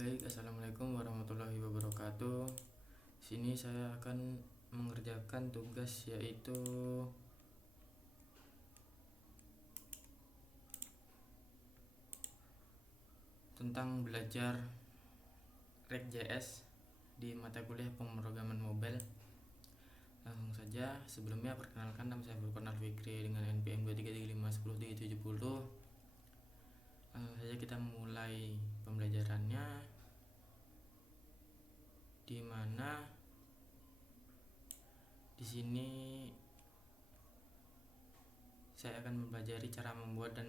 Baik, assalamualaikum warahmatullahi wabarakatuh. Sini saya akan mengerjakan tugas yaitu tentang belajar React.js di mata kuliah pemrograman mobile. Langsung saja, sebelumnya perkenalkan, nama saya Furqan Alfikri dengan NPM 233510370. Langsung saja kita mulai pembelajarannya, di mana di sini saya akan mempelajari cara membuat dan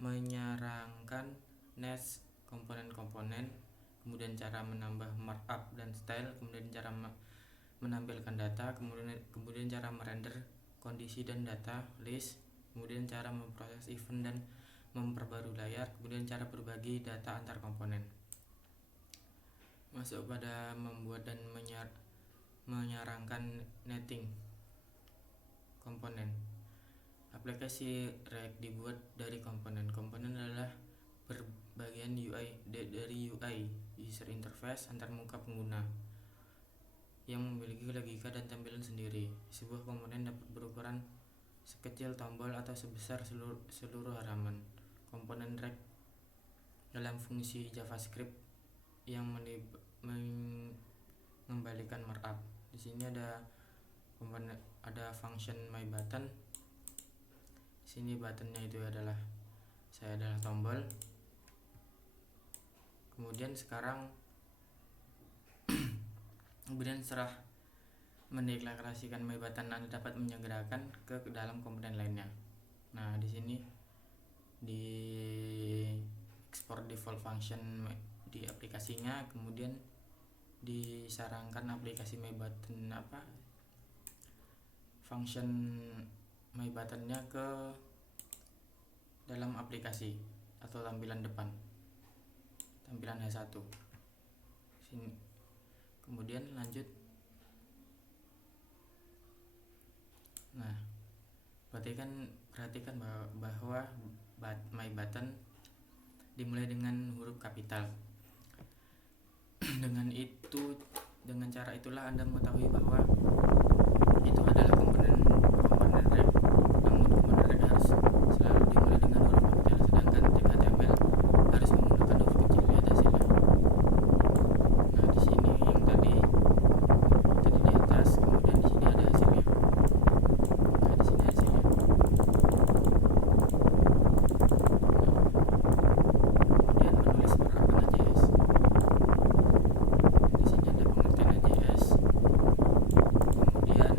menyerangkan nest komponen-komponen, kemudian cara menambah markup dan style, kemudian cara menampilkan data, kemudian cara merender kondisi dan data list, kemudian cara memproses event dan memperbarui layar, kemudian cara berbagi data antar komponen. Masuk pada membuat dan menyerangkan netting komponen. Aplikasi React dibuat dari komponen. Komponen adalah bagian UI dari UI, user interface antarmuka pengguna, yang memiliki logika dan tampilan sendiri. Sebuah komponen dapat berukuran sekecil tombol atau sebesar seluruh halaman. Komponen React dalam fungsi JavaScript yang mengembalikan markup. Di sini ada function myButton. Di sini buttonnya itu adalah tombol. Kemudian setelah mendeklarasikan myButton, Anda dapat menyegerakan ke dalam komponen lainnya. Nah, di sini di export default function di aplikasinya, kemudian disarankan aplikasi myButton function myButtonnya ke dalam aplikasi atau tampilan depan, tampilan H1 sini. Kemudian lanjut. Nah, perhatikan bahwa myButton dimulai dengan huruf kapital. Dengan cara itulah Anda mengetahui bahwa itu adalah komponen React. Namun komponen React harus selalu dimulai dengan huruf kapital, sedangkan tag HTML harus menggunakan huruf kecil. Lihat hasilnya. Nah, di sini yang tadi di atas, kemudian di sini ada hasilnya. Nah, di sini hasilnya. Kemudian menulis penerapan AJS. Di sini ada pengertian AJS. Kemudian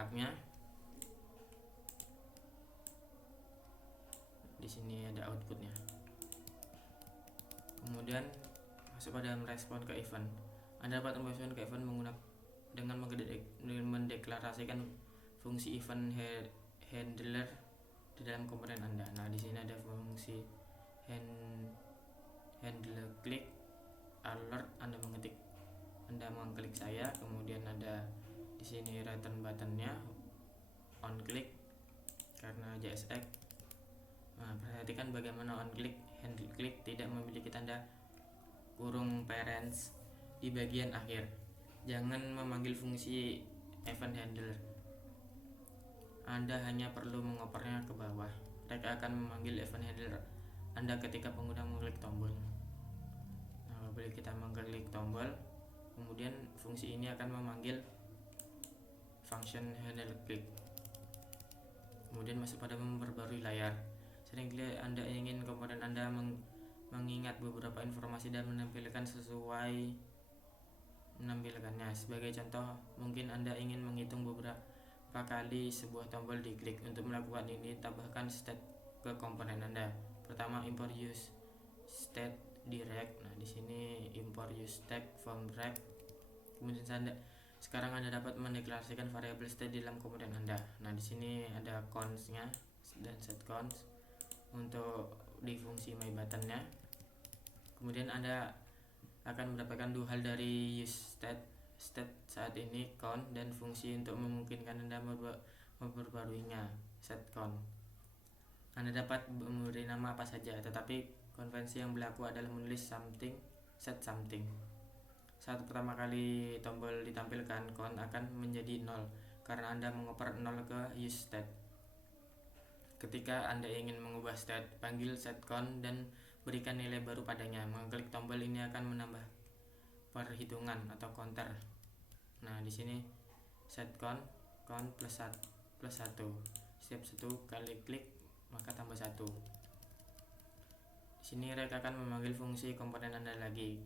lengkapnya. Di sini ada outputnya. Kemudian masuk pada merespon ke event. Anda dapat merespon ke event dengan mendeklarasikan fungsi event handler di dalam komponen Anda. Nah, di sini ada fungsi handler click alert. Anda mengklik saya, kemudian ada di sini return buttonnya, on click karena JSX. Nah, perhatikan bagaimana on click, handle click tidak memiliki tanda kurung parents di bagian akhir. Jangan memanggil fungsi event handler. Anda hanya perlu mengopernya ke bawah. Rek akan memanggil event handler Anda ketika pengguna mengklik tombol. Nah, apabila kita mengklik tombol, kemudian fungsi ini akan memanggil function handle click. Kemudian masuk pada memperbarui layar. Seringkali Anda ingin komponen Anda mengingat beberapa informasi dan menampilkannya. Sebagai contoh, mungkin Anda ingin menghitung beberapa kali sebuah tombol diklik. Untuk melakukan ini, tambahkan state ke komponen Anda. Pertama, import use state direct. Nah, di sini import use state from direct. Kemudian sekarang Anda dapat mendeklarasikan variabel state di dalam komponen Anda. Nah, di sini ada cons-nya dan set cons untuk di fungsi my button-nya. Kemudian Anda akan mendapatkan dua hal dari use state saat ini, count, dan fungsi untuk memungkinkan Anda memperbaruinya, set count. Anda dapat memberi nama apa saja, tetapi konvensi yang berlaku adalah menulis something, set something. Saat pertama kali tombol ditampilkan, count akan menjadi 0 karena Anda mengoper 0 ke use state. Ketika Anda ingin mengubah state, panggil set count dan berikan nilai baru padanya. Mengklik tombol ini akan menambah perhitungan atau counter. Nah, di sini set count plus 1. Setiap 1 kali klik maka tambah 1. Di sini rek akan memanggil fungsi komponen Anda lagi.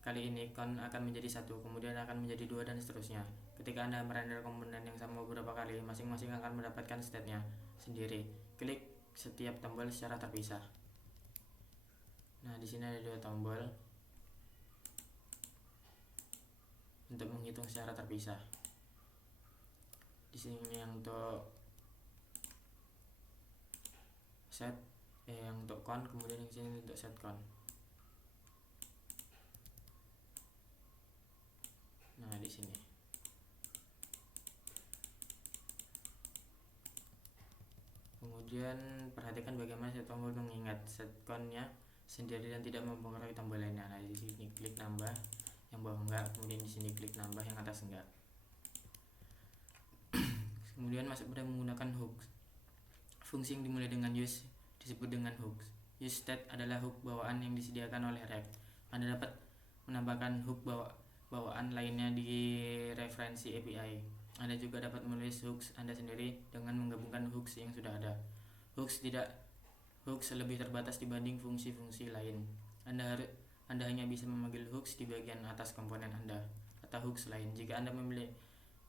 Kali ini count akan menjadi 1, kemudian akan menjadi 2 dan seterusnya. Ketika Anda merender komponen yang sama beberapa kali, masing-masing akan mendapatkan state-nya sendiri. Klik setiap tombol secara terpisah. Nah, di sini ada 2 tombol untuk menghitung secara terpisah. Di sini yang untuk set, yang untuk count, kemudian di sini untuk set count. Nah, di sini. Kemudian perhatikan bagaimana set tombol mengingat set count-nya sendiri dan tidak mempengaruhi tombol lainnya. Nah, di sini klik nambah, yang bawah enggak, kemudian di sini klik nambah, yang atas enggak. Kemudian masuk pada menggunakan hooks. Fungsi yang dimulai dengan use disebut dengan hooks. Use state adalah hook bawaan yang disediakan oleh rek. Anda dapat menambahkan hook bawaan lainnya di referensi API. Anda juga dapat menulis hooks Anda sendiri dengan menggabungkan hooks yang sudah ada. Hooks lebih terbatas dibanding fungsi-fungsi lain. Anda hanya bisa memanggil hooks di bagian atas komponen Anda atau hooks lain. Jika Anda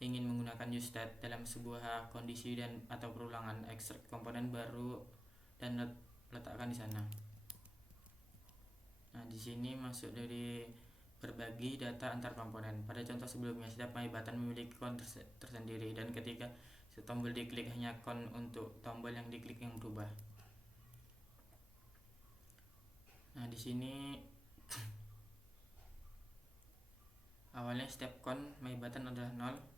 ingin menggunakan use state dalam sebuah kondisi atau perulangan, ekstrak komponen baru dan letakkan di sana. Nah, di sini masuk dari berbagi data antar komponen. Pada contoh sebelumnya, setiap my button memiliki count tersendiri, dan ketika tombol diklik hanya count untuk tombol yang diklik yang berubah. Nah, di sini awalnya setiap count my button adalah 0.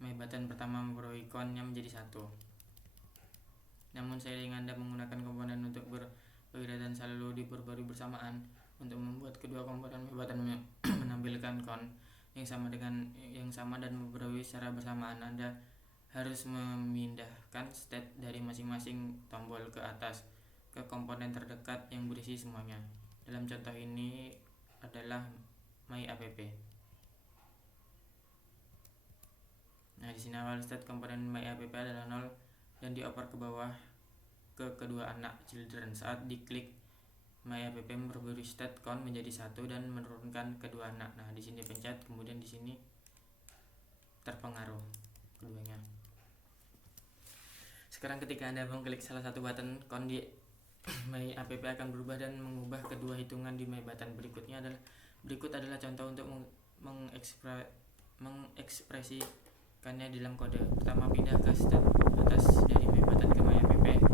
My button pertama memperoleh count-nya menjadi 1. Namun seiring Anda menggunakan komponen untuk berbagi dan selalu diperbarui bersamaan, untuk membuat kedua komponen my button menampilkan count yang sama dan memperbarui secara bersamaan, Anda harus memindahkan state dari masing-masing tombol ke atas ke komponen terdekat yang berisi semuanya. Dalam contoh ini adalah my app. Nah, di sini awal state komponen my app adalah 0 dan dioper ke bawah ke kedua anak children. Saat diklik, my app memperbarui state count menjadi 1 dan menurunkan kedua anak. Nah, di sini pencet, kemudian di sini terpengaruh keduanya. Sekarang ketika Anda mengklik salah satu button count di My App akan berubah dan mengubah kedua hitungan di My Button. Berikut adalah contoh untuk mengekspresikannya dalam kode. Pertama, pindah ke step atas dari My Button ke My App.